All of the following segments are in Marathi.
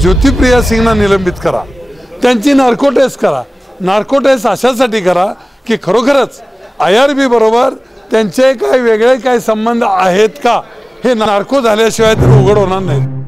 ज्योतिप्रिया सिंगना निलंबित करा, त्यांची नार्को टेस्ट करा। नार्को टेस्ट अशासाठी करा की खरोखरच IRB बरोबर त्यांचे काही वेगळे काही संबंध आहेत का हे नार्को झाल्याशिवाय तर उघड होणार नाही।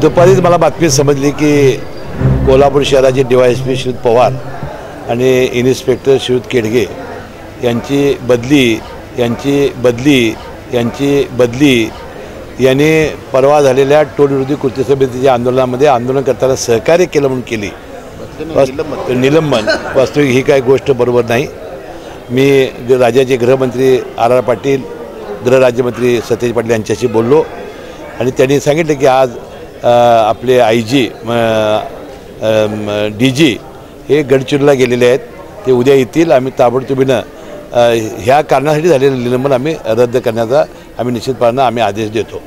दुपारीच मला बातमी समजली की कोल्हापूर शहराचे DYSP श्री पवार आणि इन्स्पेक्टर श्री केडगे यांची बदली याने परवा झालेल्या टोलविरोधी कृती समितीच्या आंदोलनामध्ये आंदोलन करताना सहकार्य केलं म्हणून केली निलंबन। वास्तविक ही काही गोष्ट बरोबर नाही। मी राज्याचे गृहमंत्री RR पाटील, गृहराज्यमंत्री सतेज पाटील यांच्याशी बोललो आणि त्यांनी सांगितलं की आज आपले IG DG हे गडचिरोलीला गेलेले आहेत, ते उद्या येतील। आम्ही ताबडतोबीनं ह्या कारणासाठी झालेलं निलंबन आम्ही रद्द करण्याचा आम्ही निश्चितपणे आम्ही आदेश देतो।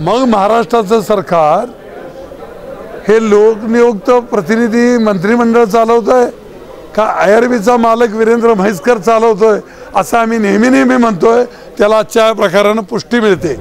मग महाराष्ट्राचं सरकार हे लोकनियुक्त प्रतिनिधी मंत्रिमंडळ चालवतोय का IRBचा मालक वीरेंद्र म्हैसकर चालवतोय असं आम्ही नेहमी म्हणतोय। त्याला आजच्या प्रकारानं पुष्टी मिळते।